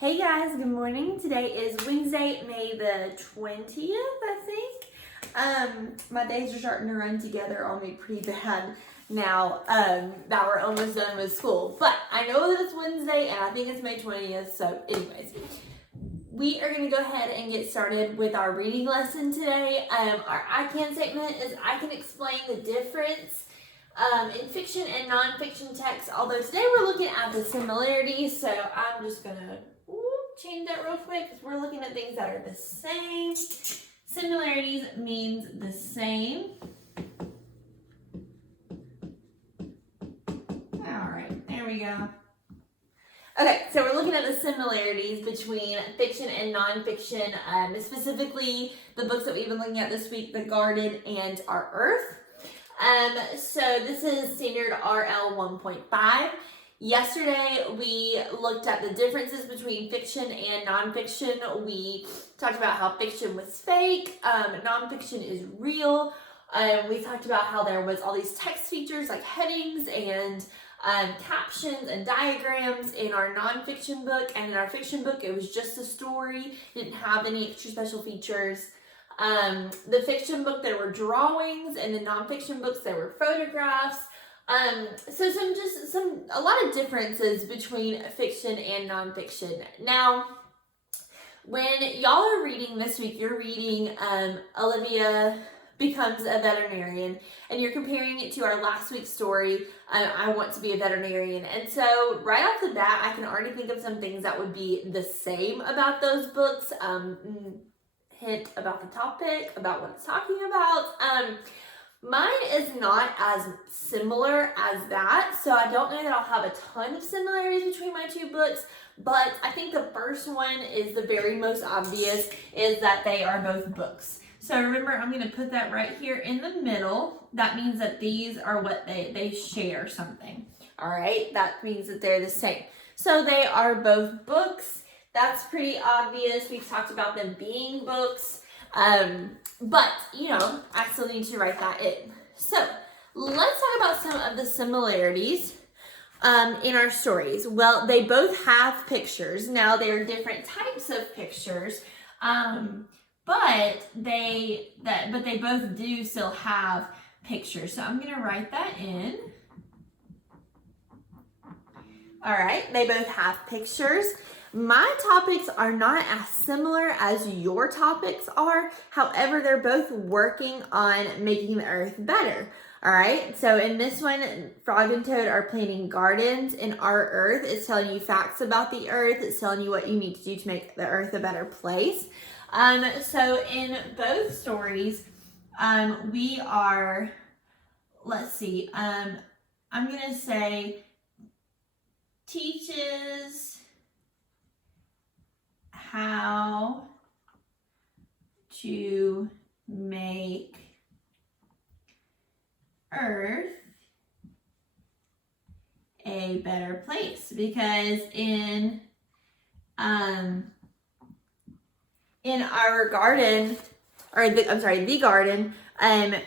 Hey guys, good morning. Today is Wednesday, May the 20th, I think. My days are starting to run together on me pretty bad now that we're almost done with school. But I know that it's Wednesday and I think it's May 20th, so anyways. We are going to go ahead and get started with our reading lesson today. Our I can statement is I can explain the difference in fiction and nonfiction text, although today we're looking at the similarities, so I'm just going to change that real quick because we're looking at things that are the same. Similarities means the same. All right, there we go. Okay, so we're looking at the similarities between fiction and nonfiction, specifically the books that we've been looking at this week, The Garden and Our Earth. So this is standard RL 1.5. Yesterday, we looked at the differences between fiction and nonfiction. We talked about how fiction was fake, nonfiction is real. We talked about how there was all these text features like headings and captions and diagrams in our nonfiction book, and in our fiction book, it was just a story. It didn't have any extra special features. The fiction book, there were drawings, and the nonfiction books, there were photographs. So a lot of differences between fiction and nonfiction. Now, when y'all are reading this week, you're reading Olivia Becomes a Veterinarian, and you're comparing it to our last week's story, I Want to Be a Veterinarian. And so right off the bat, I can already think of some things that would be the same about those books. Hint about the topic, about what it's talking about. Mine is not as similar as that, so I don't know that I'll have a ton of similarities between my two books, but I think the first one is the very most obvious, is that they are both books. So remember, I'm going to put that right here in the middle. That means that these are what they share something. All right, that means that they're the same. So they are both books. That's pretty obvious. We've talked about them being books. But, I still need to write that in. So, let's talk about some of the similarities in our stories. Well, they both have pictures. Now, they're different types of pictures, but they both do still have pictures. So, I'm going to write that in. All right, they both have pictures. My topics are not as similar as your topics are. However, they're both working on making the earth better. All right. So in this one, Frog and Toad are planting gardens. In Our Earth, it's telling you facts about the earth. It's telling you what you need to do to make the earth a better place. So in both stories, we are, let's see, I'm going to say teaches how to make Earth a better place, because in our garden, the garden,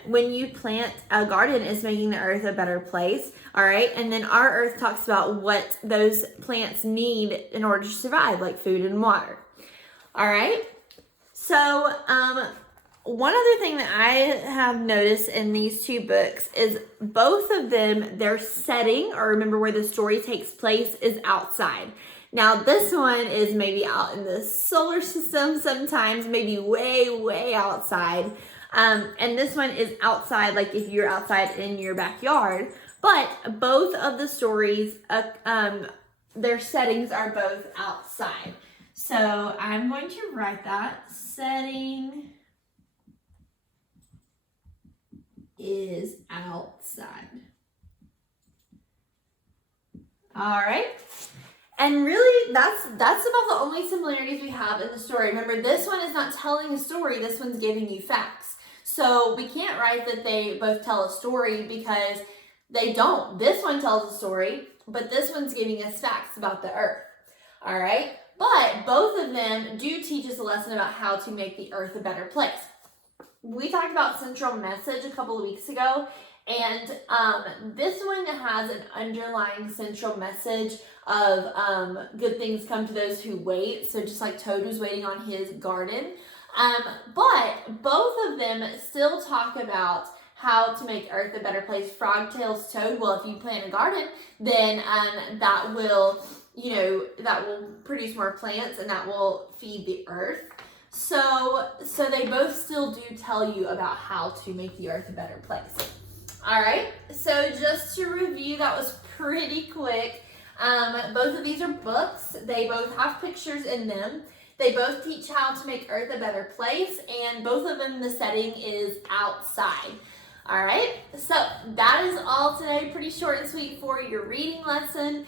when you plant a garden, is making the earth a better place. All right, and then Our Earth talks about what those plants need in order to survive, like food and water. All right, so one other thing that I have noticed in these two books is both of them, their setting, or remember where the story takes place, is outside. Now, this one is maybe out in the solar system sometimes, maybe way, way outside. And this one is outside, like if you're outside in your backyard. But both of the stories, their settings are both outside. So I'm going to write that. Setting is outside. All right. And really, that's about the only similarities we have in the story. Remember, this one is not telling a story. This one's giving you facts. So we can't write that they both tell a story, because they don't. This one tells a story, but this one's giving us facts about the earth. All right? But both of them do teach us a lesson about how to make the earth a better place. We talked about central message a couple of weeks ago, And this one has an underlying central message of good things come to those who wait. So just like Toad was waiting on his garden. But both of them still talk about how to make Earth a better place. Frog tells Toad, well, if you plant a garden, then that will, that will produce more plants and that will feed the Earth. So they both still do tell you about how to make the Earth a better place. All right, so just to review, that was pretty quick. Both of these are books. They both have pictures in them. They both teach how to make Earth a better place, and both of them, the setting is outside. All right, so that is all today. Pretty short and sweet for your reading lesson.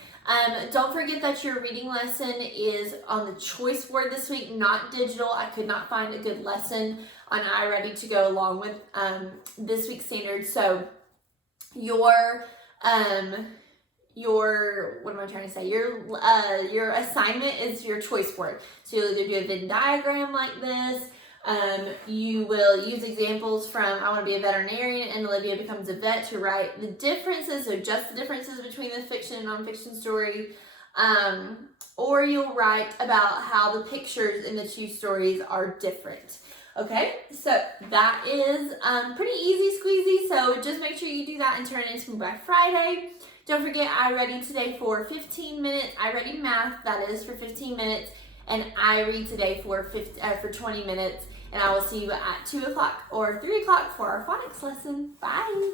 Don't forget that your reading lesson is on the choice board this week, not digital. I could not find a good lesson on iReady to go along with this week's standards. So your what am I trying to say? Your assignment is your choice board. So you'll either do a Venn diagram like this. You will use examples from I Want to Be a Veterinarian and Olivia Becomes a Vet to write the differences, so just the differences between the fiction and nonfiction story. Or you'll write about how the pictures in the two stories are different. Okay, so that is pretty easy squeezy, so just make sure you do that and turn it into me by Friday. Don't forget iReady today for 15 minutes, iReady Math, that is for 15 minutes, and iRead today for 20 minutes, and I will see you at 2 o'clock or 3 o'clock for our phonics lesson. Bye!